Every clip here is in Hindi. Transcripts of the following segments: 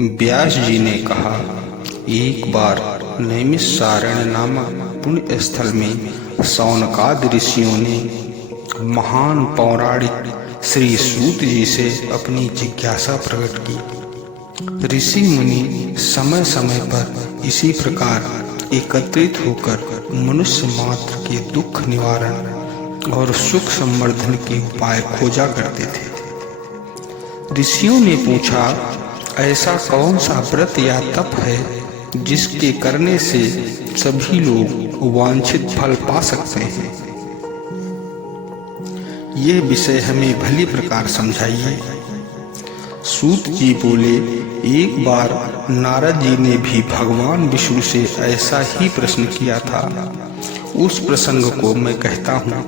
व्यास जी ने कहा, एक बार नैमिषारण्य नामक पुण्य स्थल में शौनकादि ऋषियों ने महान पौराणिक श्री सूत जी से अपनी जिज्ञासा प्रकट की। ऋषि मुनि समय समय पर इसी प्रकार एकत्रित होकर मनुष्य मात्र के दुख निवारण और सुख संवर्धन के उपाय खोजा करते थे। ऋषियों ने पूछा, ऐसा कौन सा व्रत या तप है जिसके करने से सभी लोग वांछित फल पा सकते हैं? ये विषय हमें भली प्रकार समझाइए। सूत जी बोले, एक बार नारद जी ने भी भगवान विष्णु से ऐसा ही प्रश्न किया था। उस प्रसंग को मैं कहता हूँ,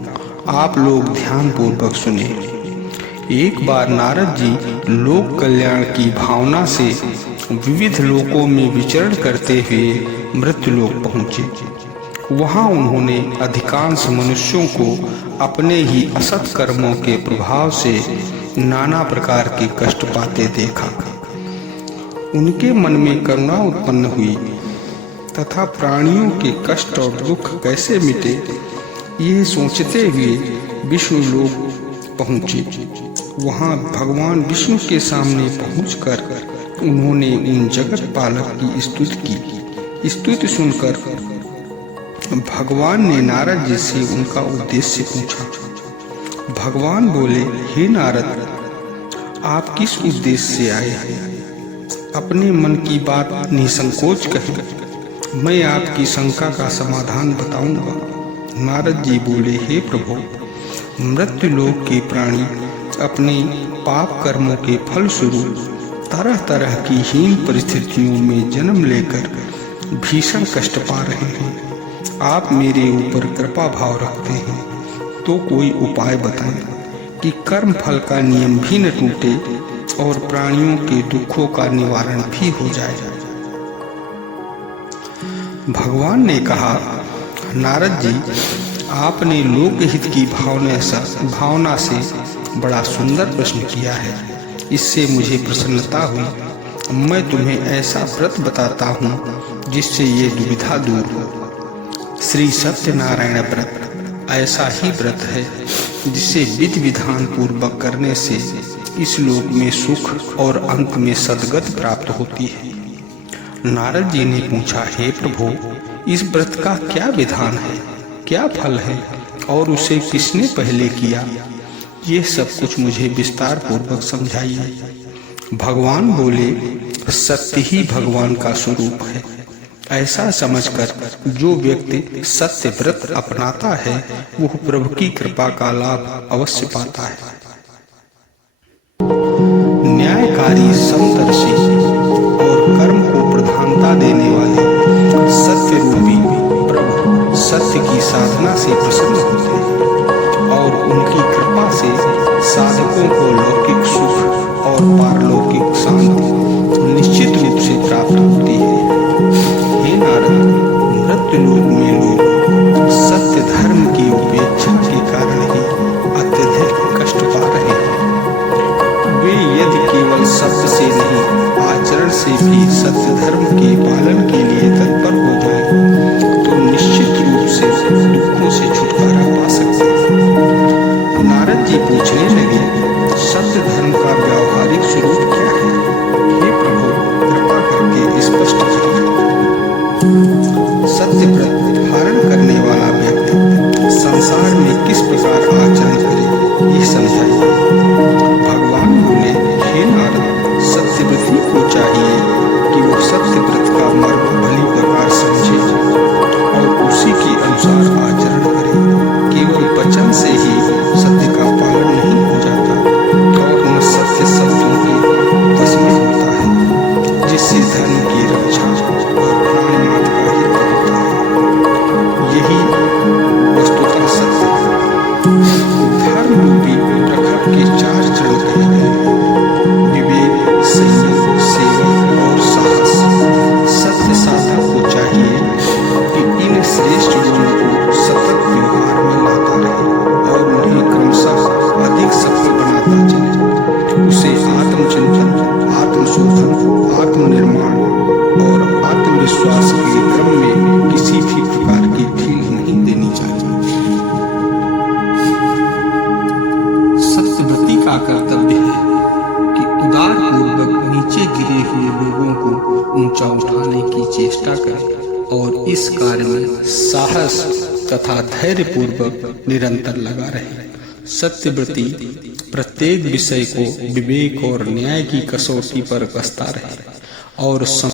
आप लोग ध्यान पूर्वक सुने। एक बार नारद जी लोक कल्याण की भावना से विविध लोकों में विचरण करते हुए मृत्युलोक पहुँचे। वहाँ उन्होंने अधिकांश मनुष्यों को अपने ही असत कर्मों के प्रभाव से नाना प्रकार के कष्ट पाते देखा। उनके मन में करुणा उत्पन्न हुई तथा प्राणियों के कष्ट और दुख कैसे मिटे, ये सोचते हुए विष्णु लोक पहुँचे। वहाँ भगवान विष्णु के सामने पहुंचकर उन्होंने उन जगत पालक की स्तुति की। स्तुति सुनकर भगवान ने नारद जी से उनका उद्देश्य पूछा। भगवान बोले, हे नारद, आप किस उद्देश्य से आए हैं? अपने मन की बात निसंकोच कहें, मैं आपकी शंका का समाधान बताऊंगा। नारद जी बोले, हे प्रभु, मृत्युलोक के प्राणी अपने पाप कर्मों के फल स्वरूप तरह तरह की हीन परिस्थितियों में जन्म लेकर भीषण कष्ट पा रहे हैं। आप मेरे ऊपर कृपा भाव रखते हैं तो कोई उपाय बताएं कि कर्म फल का नियम भी न टूटे और प्राणियों के दुखों का निवारण भी हो जाए। भगवान ने कहा, नारद जी, आपने लोकहित की भावना से बड़ा सुंदर प्रश्न किया है। इससे मुझे प्रसन्नता हुई। मैं तुम्हें ऐसा व्रत बताता हूँ जिससे ये दुविधा दूर हो। श्री सत्यनारायण व्रत ऐसा ही व्रत है जिसे विधि विधान पूर्वक करने से इस लोक में सुख और अंत में सद्गति प्राप्त होती है। नारद जी ने पूछा, हे प्रभु, इस व्रत का क्या विधान है, क्या फल है और उसे किसने पहले किया? ये सब कुछ मुझे विस्तार पूर्वक समझाइए। भगवान बोले, सत्य ही भगवान का स्वरूप है। ऐसा समझकर जो व्यक्ति सत्य व्रत अपनाता है वह प्रभु की कृपा का लाभ अवश्य पाता है। न्यायकारी, समदर्शी और कर्म को प्रधानता देने वाले सत्य रूपी प्रभु सत्य की साधना से प्रसन्न होते हैं और उनकी कृपा से साधकों को लौकिक सुख और पारलौकिक शांति निश्चित रूप से प्राप्त होती है। हे नारद, मृत्युलोक में लोग सत्य धर्म की उपेक्षा के कारण ही अत्यधिक कष्ट पा रहे हैं। वे यदि केवल शब्द से नहीं, आचरण से भी सत्य धर्म के पालन के लिए तत्पर हो जाएं, तो निश्चित रूप से दुखों से छुटकारा पा सकते हैं। नारद जी पूछने लगे, सत्य धर्म का व्यावहारिक स्वरूप क्या है? हे प्रभु, कृपा करके स्पष्ट करिए। सत्य व्रत धारण करने वाला व्यक्ति संसार में किस प्रकार आचरण करे, ये समझाइए। भगवान बोले, हे नारद, सत्यव्रती को चाहिए कि वो सत्य व्रत का मर्म भली प्रकार समझे और उसी के अनुसार आचरण करे। केवल वचन से ही सत्य का पालन नहीं हो जाता और न सत्य शब्दों के वश में होता है, जिससे धर्म की रक्षा और प्राणी मात्र का हित होता है। यही वस्तुतः सत्य है। धर्म रूपी प्रखर के 4 चरण कहे गए हैं: विवेक, संयम, सेवा और साहस। सत्य साधक को चाहिए कि इन श्रेष्ठ गुणों को सतत व्यवहार में लाता रहे और उन्हें क्रमशः अधिक सफल बनाता चले। उसे आत्मचिंतन, आत्म आत्मशोधन, आत्मनिर्माण और आत्मविश्वास के क्रम में किसी भी प्रकार की ढील नहीं देनी चाहिए। सत्यव्रती का कर्तव्य है कि उदार पूर्वक नीचे गिरे हुए लोगों को ऊंचा उठाने की चेष्टा करे और इस कार्य में साहस तथा धैर्य पूर्वक निरंतर लगा रहे। सत्यव्रती प्रत्येक विषय को विवेक और न्याय की कसौटी पर कसता रहे और